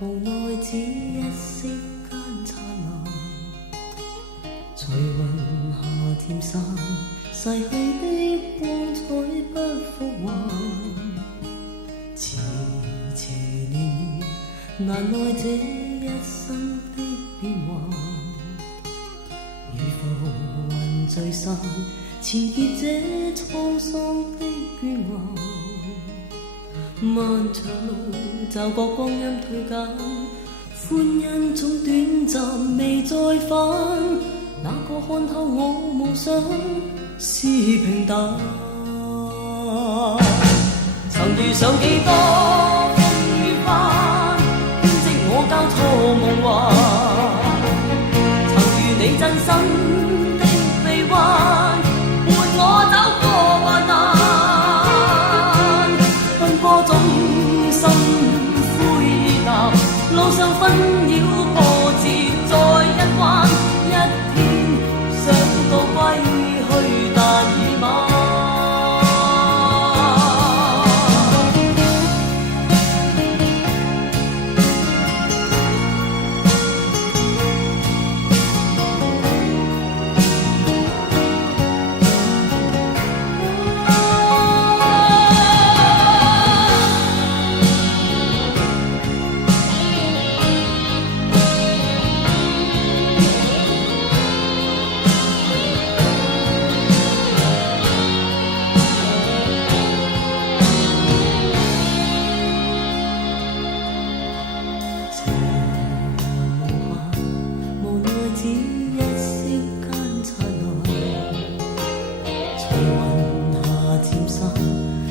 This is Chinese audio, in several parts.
无奈只一息间刹那，随云下渐散，逝去的光彩不复还。迟迟年月，难耐这一生的变幻。如浮云聚散，缠结这沧桑的倦顏。漫長路，驟覺光陰退減，歡欣總短暫未再返。那個看透我夢想是平淡。曾遇上幾多風雨翻，編織我交錯夢幻。曾遇你真心的臂彎，伴我走過患難。波中心灰意淡，路上紛擾波折再一彎，一天想到歸去，但已晚。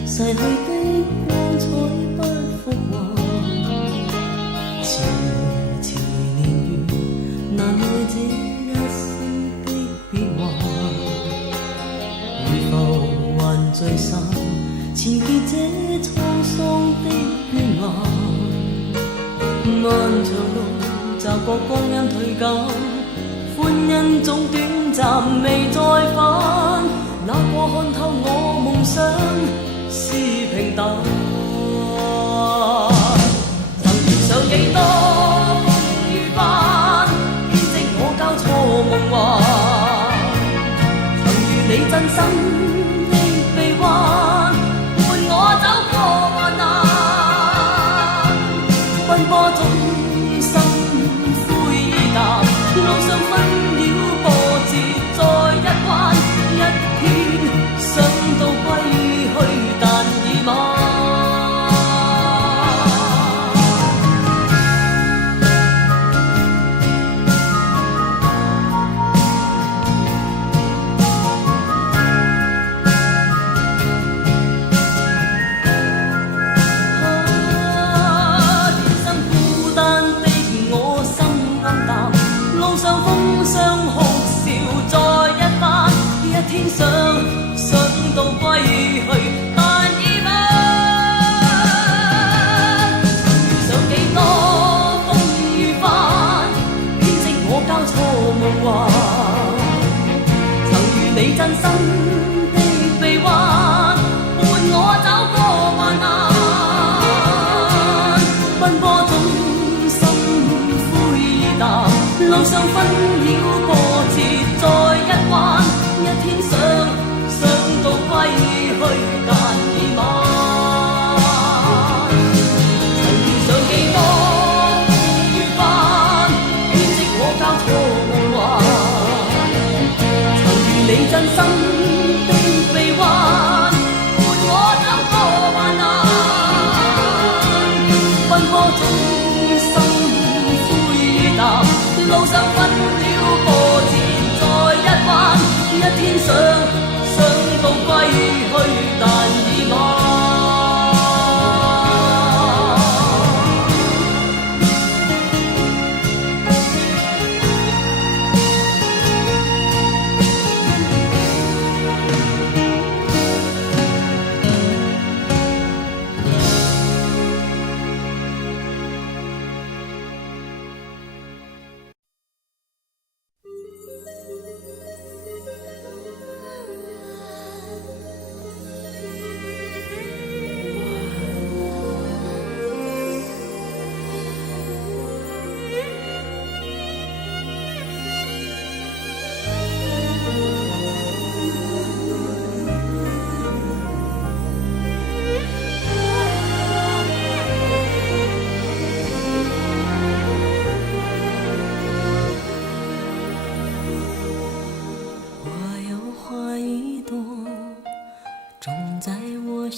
逝去的光彩不復還，遲遲年月，難耐這一生的變幻。如浮雲聚散，纏結這滄桑的倦顏。漫長路，驟覺光陰退減，歡欣總短暫未再返。那個看透我夢想是平淡。曾遇上幾多風雨翻，編織我交錯夢幻。曾遇你真心的臂彎，伴我走過患難。奔波中心灰意淡，路上紛擾波折再一彎，一天想到歸去，但已晚。天生孤單的我心暗淡，路上風霜哭笑再一番，一天想到歸去，但已晚。遇上幾多風雨翻，編織我交錯夢幻。曾遇你真心的臂彎，伴我走過患難。奔波中心灰意淡，路上紛擾波折再一彎，一天想到歸去，但已晚。曾遇上幾多風雨翻，編織我交錯夢幻。曾遇你真心的臂彎，伴我走過患難。奔波中心灰意淡，路上紛擾波折再一彎，一天想到歸去，但已晚。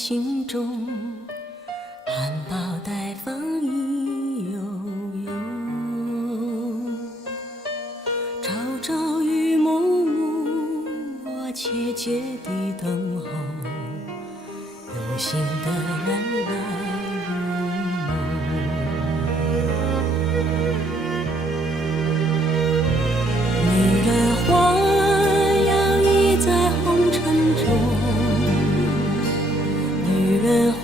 心中，含苞待放意悠悠。朝朝与暮暮，我切切地等候，有心的人来入梦。女人花摇曳在红尘中，女人花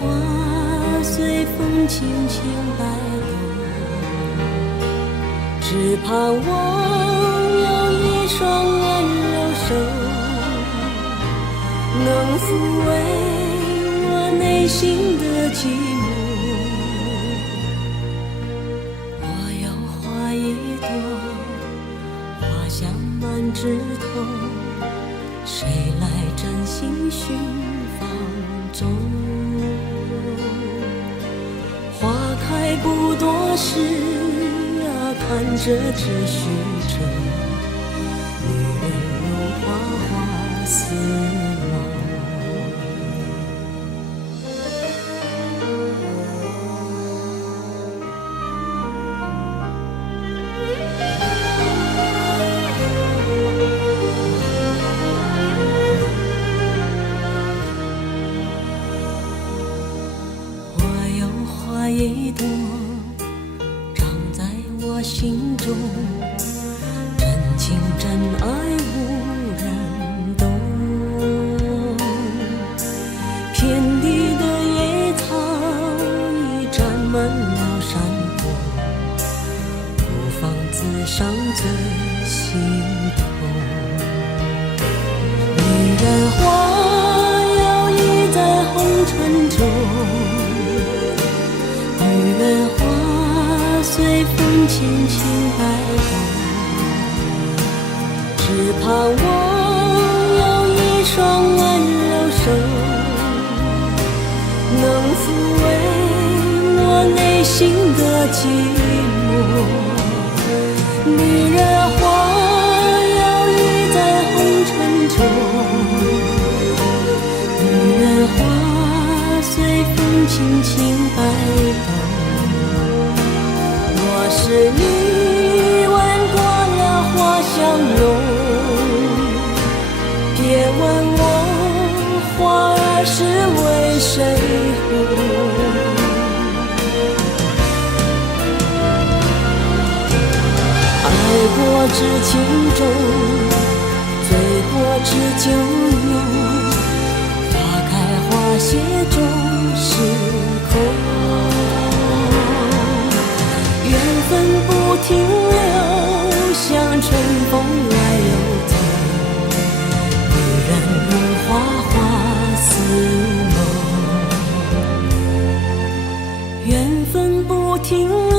随风轻轻摆动，只盼望有一双温柔手，能抚慰我内心的寂寞。我有花一朵，花香满枝头，谁来真心寻芳踪？花开不多时啊，看着只虚着，女人如花，花似梦。一朵长在我心中，真情真爱无人懂。遍地的野草已占满了山坡，不妨自伤最心痛。女人花摇曳在红尘中，女人花随风轻轻摆动，只盼望有一双温柔手，能抚慰我内心的寂寞。女人花摇曳在红尘中，女人花随风轻轻摆动。若是你闻过了花香浓，别问我花儿是为谁红。爱过知情重，醉过知酒浓，花开花谢终是空。缘分不停留，像春风来又走，女人如花，花似梦。缘分不停留，